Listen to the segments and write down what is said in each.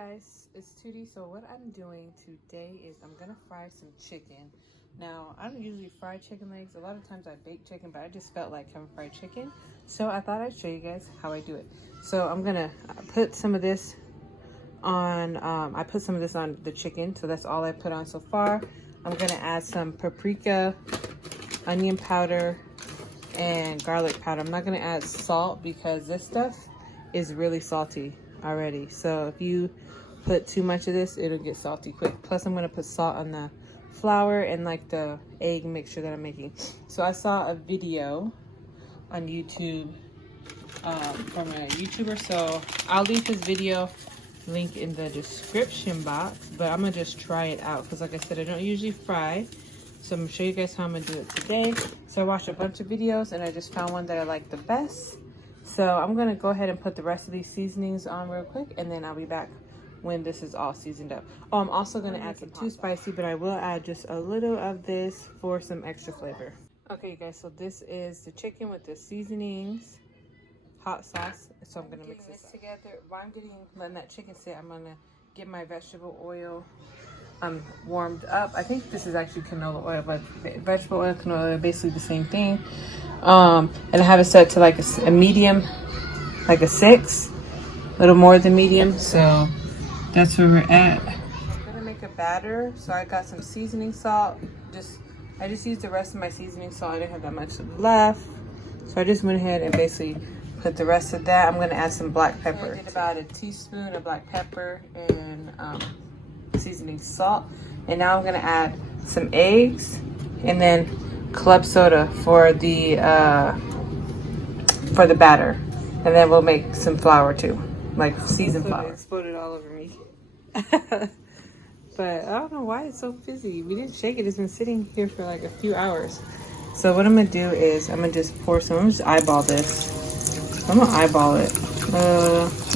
guys, it's Tootie. So what I'm doing today is I'm gonna fry some chicken. Now, I don't usually fry chicken legs. A lot of times I bake chicken, but I just felt like having fried chicken. So I thought I'd show you guys how I do it. So I'm gonna put some of this on, I put some of this on the chicken. So that's all I put on so far. I'm gonna add some paprika, onion powder, and garlic powder. I'm not gonna add salt because this stuff is really salty already. So if you put too much of this, it'll get salty quick. Plus I'm gonna put salt on the flour and like the egg mixture that I'm making. So I saw a video on YouTube from a YouTuber. So I'll leave his video link in the description box, but I'm gonna just try it out because like I said, I don't usually fry. So I'm gonna show you guys how I'm gonna do it today. So I watched a bunch of videos and I just found one that I like the best. So I'm gonna go ahead and put the rest of these seasonings on real quick, and then I'll be back when this is all seasoned up. Oh, I'm also gonna add some too spicy, but I will add just a little of this for some extra flavor. Okay guys, so this is the chicken with the seasonings, hot sauce. So I'm gonna mix this together. While I'm letting that chicken sit, I'm gonna get my vegetable oil warmed up. I think this is actually canola oil, but vegetable oil, canola oil, basically the same thing. And I have it set to like a medium, like a 6, a little more than medium. So that's where we're at. I'm gonna make a batter. So I got some seasoning salt. I just used the rest of my seasoning salt. I didn't have that much left. So I just went ahead and basically put the rest of that. I'm gonna add some black pepper. I did about a teaspoon of black pepper and seasoning salt. And now I'm gonna add some eggs and then club soda for the batter, and then we'll make some flour too, like seasoned flour. It exploded all over me. But I don't know why it's so fizzy. We didn't shake it. It's been sitting here for like a few hours. So what I'm gonna do is I'm gonna just pour some. I'm gonna just eyeball this. I'm gonna eyeball it.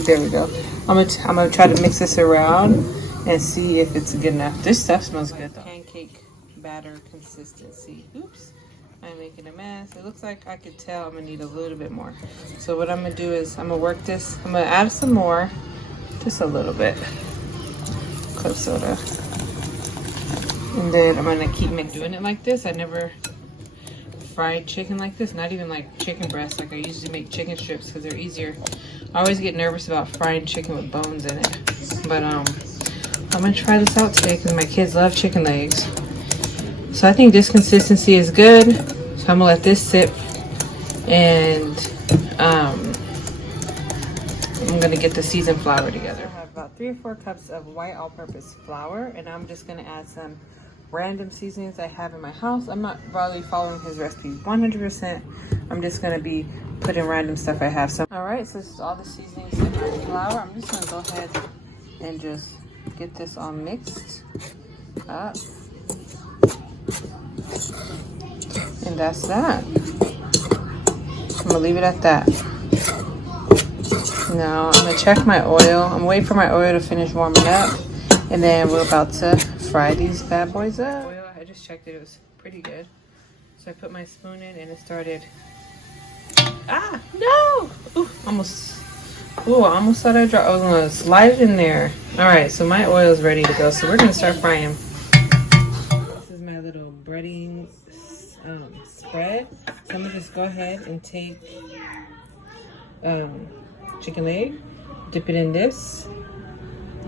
There we go. I'm gonna try to mix this around and see if it's good enough. This stuff smells good though. Pancake batter consistency. Oops, I'm making a mess. It looks like I could tell I'm gonna need a little bit more. So what I'm gonna do is I'm gonna work this. I'm gonna add some more, just a little bit, club soda, and then I'm gonna keep doing it like this. I never fried chicken like this, not even like chicken breast. Like I usually make chicken strips because they're easier. I always get nervous about frying chicken with bones in it, but I'm gonna try this out today because my kids love chicken legs. So I think this consistency is good. So I'm gonna let this sit, and I'm gonna get the seasoned flour together. I have about 3 or 4 cups of white all-purpose flour, and I'm just gonna add some random seasonings I have in my house. I'm not really following his recipe 100%. I'm just gonna be putting random stuff I have. So, all right, so this is all the seasonings in my flour. I'm just gonna go ahead and just get this all mixed up. And that's that. I'm gonna leave it at that. Now I'm gonna check my oil. I'm gonna wait for my oil to finish warming up, and then we're about to fry these bad boys up. Oil, I just checked it, it was pretty good. So I put my spoon in and it started. Ah, no! Ooh, I almost thought I dropped. I was gonna slide it in there. All right, so my oil is ready to go. So we're gonna start frying. This is my little breading spread. So I'm gonna just go ahead and take chicken leg, dip it in this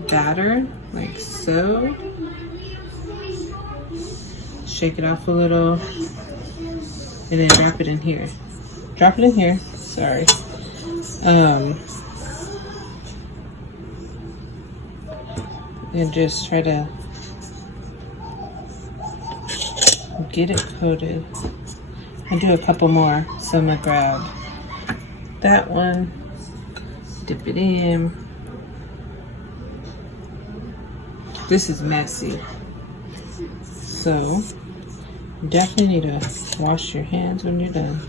batter like so, shake it off a little, and then drop it in here. Drop it in here. Sorry. And just try to get it coated. I'll do a couple more. So I'm gonna grab that one, dip it in. This is messy, so definitely need to wash your hands when you're done.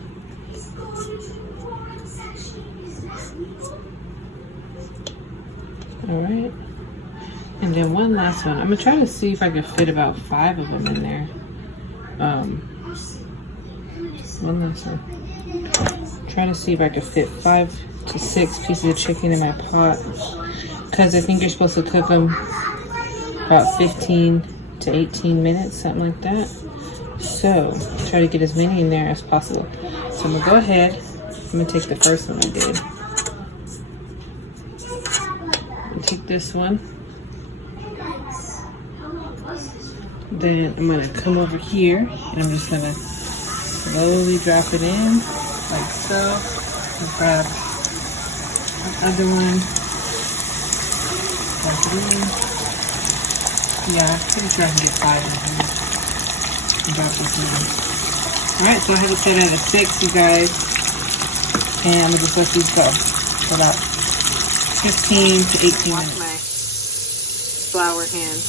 All right, and then one last one. I'm gonna try to see if I can fit about 5 of them in there. One last one. Try to see if I can fit 5 to 6 pieces of chicken in my pot. because I think you're supposed to cook them about 15 to 18 minutes, something like that. So try to get as many in there as possible. So I'm gonna go ahead. I'm gonna take the first one I did. I'll take this one. Then I'm gonna come over here and I'm just gonna slowly drop it in like so. And grab another one. Drop it in. Yeah, I'm pretty sure I can get 5 in here. And drop this in. Alright, so I have it set at a 6, you guys. And I'm gonna just let these go for about 15 to 18 minutes. Wash my flour hands.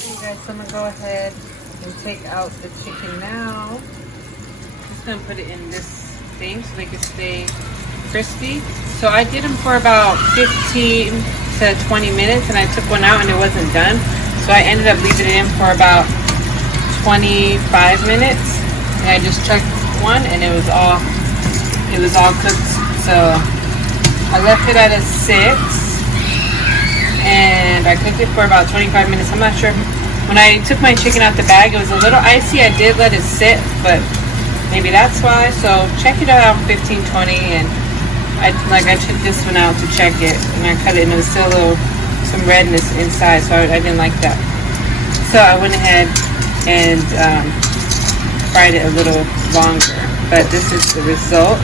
Okay, guys, so I'm gonna go ahead and take out the chicken now. Just gonna put it in this thing so they can stay crispy. So I did them for about 15 to 20 minutes and I took one out and it wasn't done. So I ended up leaving it in for about 25 minutes. And I just checked one and it was all cooked. So I left it at a 6 and I cooked it for about 25 minutes. I'm not sure. When I took my chicken out the bag, it was a little icy. I did let it sit, but maybe that's why. So check it out 15, 20, and I took this one out to check it, and I cut it, and it was still some redness inside, so I didn't like that. So I went ahead and fried it a little longer. But this is the result.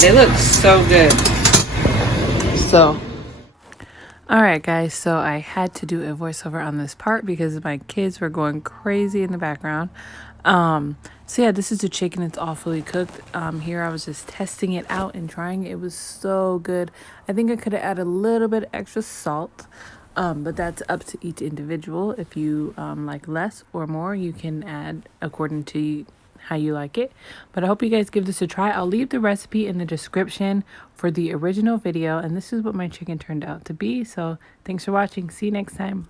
They look so good. So. Alright guys, so I had to do a voiceover on this part because my kids were going crazy in the background. So yeah, this is the chicken. It's all fully cooked. Here I was just testing it out and trying it. It was so good. I think I could have added a little bit extra salt, but that's up to each individual. If you like less or more, you can add according to how you like it. But I hope you guys give this a try. I'll leave the recipe in the description for the original video, and this is what my chicken turned out to be. So thanks for watching. See you next time.